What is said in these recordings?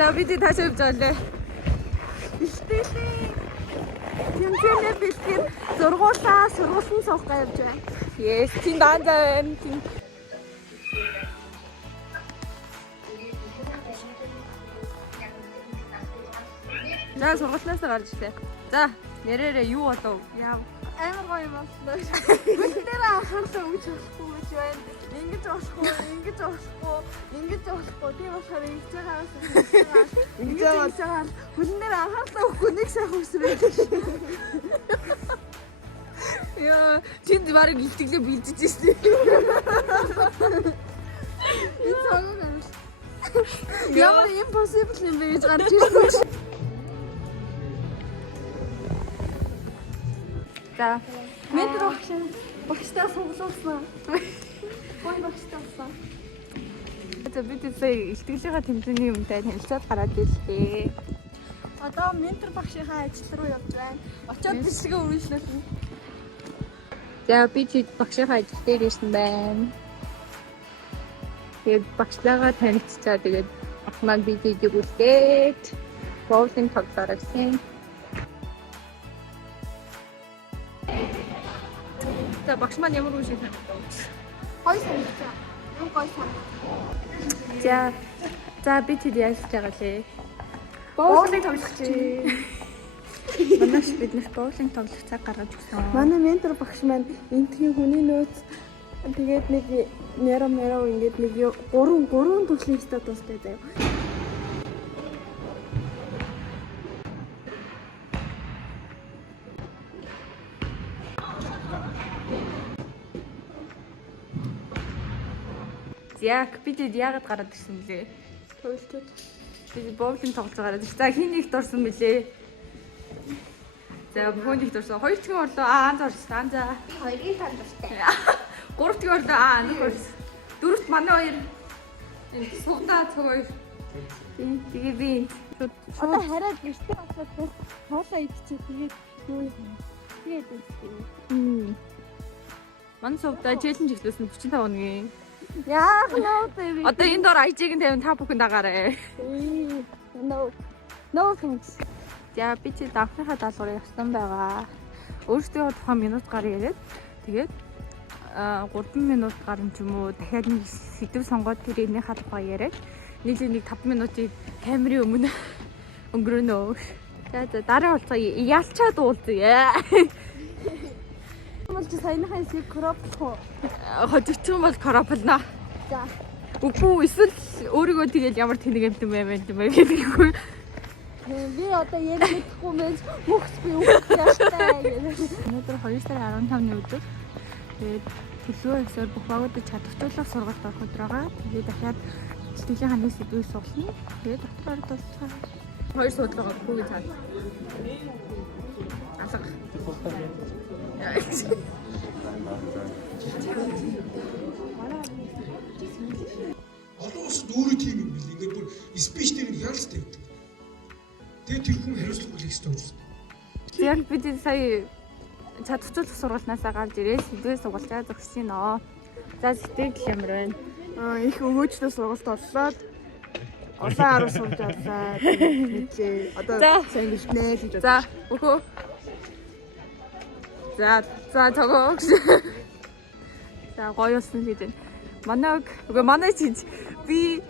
За бид тааш явж байгаа лээ. Бэлтгэлээ. Тэмцээний бэлтгэн сургуулаа сургуулсан суугаа явж байна. Yes, тийм даанзаа байна. Тийм. За сургуулиас гарч ирлээ. За нэрээрээ юу болов? Яа. Амар гоё юм боллоо. Бүгдээр анхаарлаа өгч болохгүй гэж байна. Ингэж болохгүй. Тийм болохоор ингэж байгаа. Бүгдээр анхаарлаа өгөхгүй нэг сайхан үсрээ. Яа, тэнд барыг илтгэлээ бэлдэж ирсэн. Энэ цагаан гал. Ямар impossible юм бэ гэж гарч ирсэн. За, метро багштай сонголуулсан. Гой багштайсан. За бид сая илтгэлийнхаа тэмцээний өмнөд танилцаад гараад ирлээ. Одоо ментор багшийнхаа ажил руу явж байна. Очоод бичлэгээ үргэлжлүүлнэ. За би чи багшийнхаа ажил дээр ирсэн байна. Тэгээд багшлаагаа танилцчаа тэгээд ахмад бидийг үлдээд боулинг тоглоорой гэсэн. За багш маань ямар үе шиг санагдав? Гой санагдав. Юу гой санагдав? За би тэд яаж байгаа лээ? Боулинг тоглох чинь. Манайш биднээс боулинг тоглох цаг гаргаж өгсөн. Манай ментор багш маань энтхийн хүний нөөц тэгээд нэг нэром ингээд нэг 3 төрлийн статустай заяа. Яг бид яагаад гараад ирсэн бэлээ? Тойлтод. Би боулинг тоглож гараад ирсэн. За хин нэгт орсон бэлээ? За бүхэн нэгт орсон. 2 дахь орлоо аанд орсон. За 2-ын танд орсон. 3 дахь орлоо аанд орсон. 4-т манай хоёр энэ сугдаа цаг хоёр. Тэгээ би одоо хараад гэртээ очоод хоолоо идчихээ тэгээд юу юм. Тэгээд идчихээ. Ман сугдаа челленж эхлүүлсэн 45 хоногийн. Яах вэ? Одоо энэ дор IG-г нь 55 бүхэн дагаарай. No thanks. За би чи давхрахаа даалгаврыг явсан байгаа. Өөртөө тухайн минут гар яриад тэгээд 3 минут гарна ч юм уу дахиад нэг сэдв сонгоод тэрийнхээ тухай яриад нийлээ 5 минутыг камерын өмнө өнгөрөнө. За дараа болцоо ялчаад уулзъя. Бол чи саяныхаа хэсгийг кроплох уу? Хожигдсон бол кроплно. За. Үгүй эсвэл өөрийгөө тэгэл ямар тэнэг амт юм байна гэдэггүй. Би одоо ярихгүй мэн хөхс би үгүй яаштай гэдэг. Өнөөдөр 2 сарын 15-ны өдөр. Тэгээд төлөө хэсээр бүх багуудад чадварчлах сургалт орох өдөр байгаа. Тэгээд дахиад сэтгэлийн ханаас сэдвийг суглана. Тэгээд дотроор дуусах. 2 судалгаа бүгд цаад. Асах. Олон улсад өөрөө тийм юм бил. Ингээд бүр спич дээр хяалц тавьдаг. Тэгээд тэр хүн хариуцлага хүлээх ёстой юм. Яг бид сая чадварчлах сургалтнаасаа гарч ирээд сэдвээ сугалцаа зогсож байна. За сэтгэл ямар байна? Их өгөөжлөө сургалт оллоод улаан аруу сурж авлаа. Нийтлээ одоо сайн гэлтнэ гэж бодож. За өөхөө. За цогоо. За гоё болсон гэдэг. Манай чи би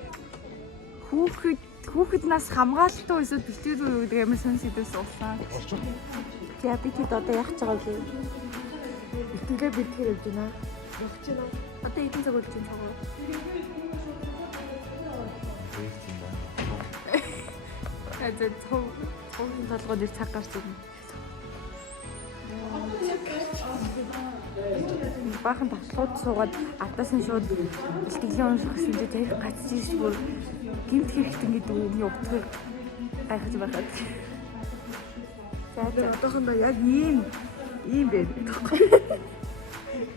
хүүхэд нас хамгаалалтаа эсвэл бэлтгэл үү гэдэг амар сонь сэдвээ суулсан. За би тэд одоо яах гэж байгаа вэ? Бэлтгэлээ бэлтгэл явж байна. Явж байна. Одоо эдэн цаг болж байна цогоо. Тэгээд цогын толгойд ир цаг гарч ирнэ. Баахан татлууд суугаад ардаас нь шууд бэлтгэлийн унших гэсэн чинь тэр гацж ирж бүр гэмт хэрэгт ингээд үний утгыг гайхаж байхад. За одоохондоо яг ийм бэ.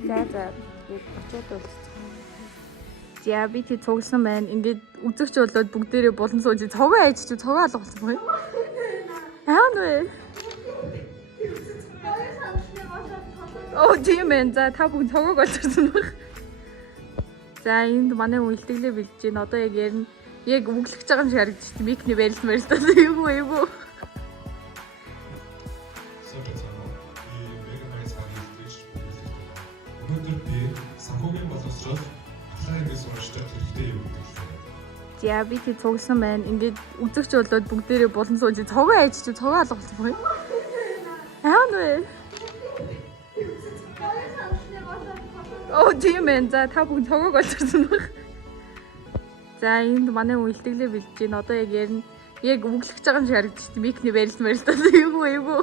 За очоод уулзсан. За би тий цугласан байна. Ингээд үзэгч болоод бүгдээрээ булан сууж цогоо айж чи цогоо алга болсон байна. Аа нэ. Оо тийм ээ. За та бүгд цогоог олчихсон баг. За энд манай үлдгэлээ бэлдэж байна. Одоо яг ярина. Яг үглэж байгаа юм шиг харагдчих. Микний барилмаар л эйгүү эйгүү. Өнөөдөр би санхүүгийн боловсрол ахлаагийн сурагчдад хэрэгтэй юм хэлсэн. За би тэг цугсан байна. Ингээд үзэгч болоод бүгдээрээ болон сууж цогоо айж чи цогоо алгуулсан байна. Аа нэ. Оо тийм ээ. За та бүгд цогоог олчихсон баг. За энд манай хүн илтгэлээ бэлдэж байна. Одоо яг ярина. Яг үглэж байгаа юм шиг харагдчих. Микний барилмаар л эйгүү эйгүү.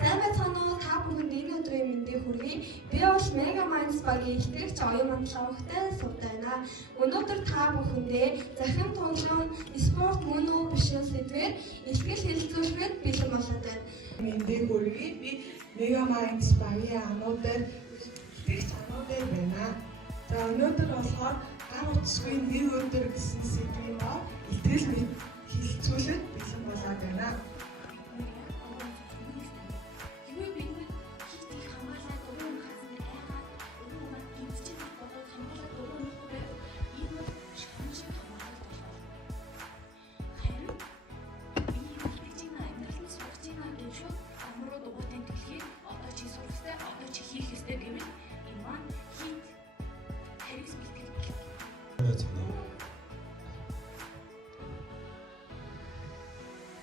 Сайн байцгаана уу? Та бүхэнд энэ өдрийн мэндийг хүргэе. Би бол Mega Minds багийн илтгэгч оюун мандлагтай сувд байна. Өнөөдөр та бүхэндээ захин тунгалан спорт мөн үү биш үү сэдвээр илтгэл хэлэлцүүлэхэд бэлэн болоод байна. Мэндийг хүргэе. Би Mega Minds багийн ануудаар илтгэгч ануудаар байна. За өнөөдөр болохоор гар утасгүй нэг өдөр гэсэн сэдвийн маа илтгэл хэлэлцүүлэхэд бэлэн болоод байна.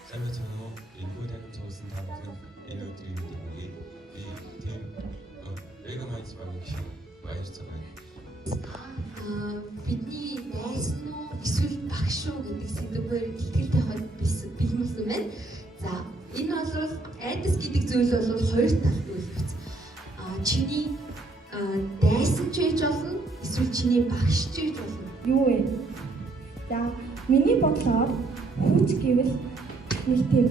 Сайн байна уу? Энэхүү танин цугсан та бүхэнд энэ өдрийн мэндийг хүргэе. Би тийм Mega Minds багийн баярлалаа. Бидний найсан уу эсвэл багш уу гэдэг сэдвээр илтгэл тавихад бэлэн болсон байна. За энэ бол айдас гэдэг зүйл бол хоёр талтай үйлдвэц. Чиний дайсан ч гэж болно эсвэл чиний багш ч гэж болно. Юу вэ? За миний бодлоор хүч гэвэл нэг тийм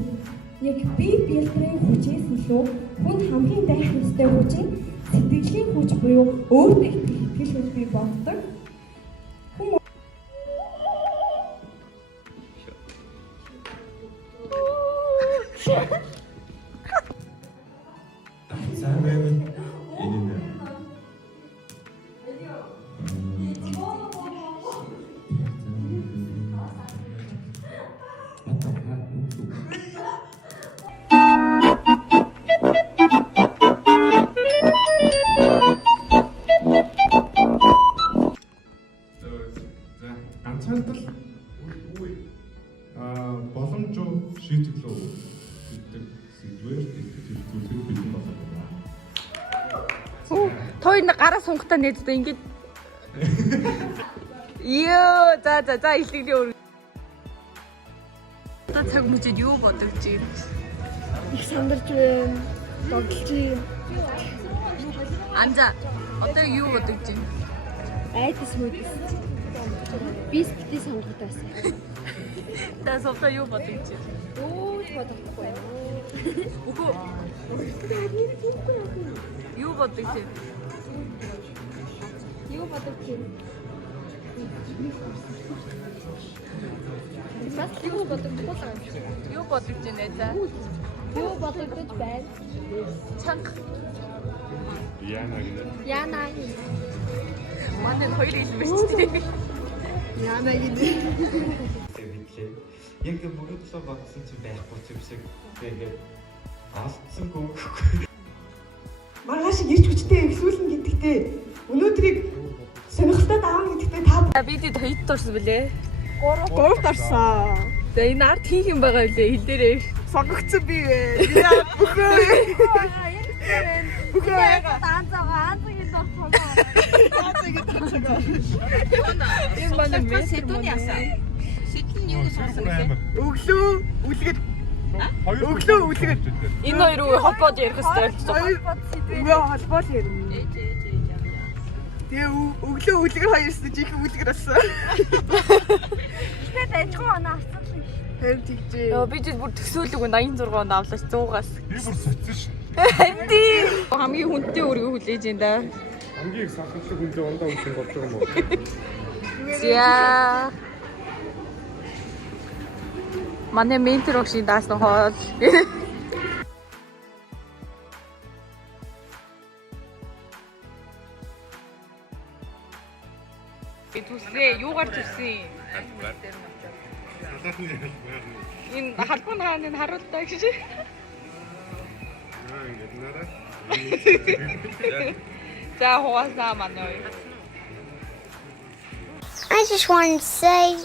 яг бие биедрийн хүчээс илүү хүнд хамгийн дайх ёстой хүч нь сэтгэлийн хүч буюу өөртөө итгэл гэж би боддог. Сайн байна. Энэ нэ. Ганцаардал боломжоо шийдэглөө гэдэг сэдвээр хэлэлцүүлэхэд бэлэн болоод байна. Тойр нэг гараа сунгатаа нээдээ ингээд. Йоо за илтгэлийн өөр. Одоо цаг мөчөд юу бодож байна? Их сандарч байна. Бодлож байна. Анза одоо юу бодож байна? Айдас мөдөс. Бисквитийн сонгогдоос. Та сопта юу бодож байна? Юу ч бодохгүй байна. Үгүй. Юу бодож байна? Юу бодож байна? Бас юу бодохгүй л юм шиг. Юу бодож байна за? Юу бодож байна? Чанга. Яна. Манай хоёр хэлмэж тийм. Яна гэдэг. Тэвэрлээ. Яг бүгдлөө бодсон ч байхгүй ч юм шиг тэгээд алдсангүй. Маргааш ирч хүчтэй эхлүүлнэ гэдэгтээ өнөөдрийг сонирхолтой даван гэдэгтээ та Бид хэд дурсан бэлээ? 3 дарсан. За энэ ард хийх юм байгаа үлээ хэл дээрээ. Сонгогдсон би вэ? Бүхөө. Энэ манай сэдвүүний ясаа. Сэдвүүн юу сонсон бэ? Өглөө үлгэр. Өглөө үлгэр. Энэ хоёр үе холбоод ярих хэрэгтэй Хоёр үгээ холбоол ярина. Тэгээ өглөө үлгэр хоёрсны жихэн үлгэр болсон. Тэгээд ажгүй оноо авсан л. Тэр тэгжээ. Йоо би ч бүр төсөөлөг 86 онд авлаач 100-аас. Би бүр соцсон ш. Хэнди. Хамгийн хүнтэй өргөө хүлээж ин да. Хамгийн сахалтай хүндээ ондоо үхэн болж байгаа юм уу? За. Манай ментор огшин даасан хоол. Түслээ, юугаар түсэн? Энэ халбан хааны харуултаа гэж. За хугаасаа манай. I just want to say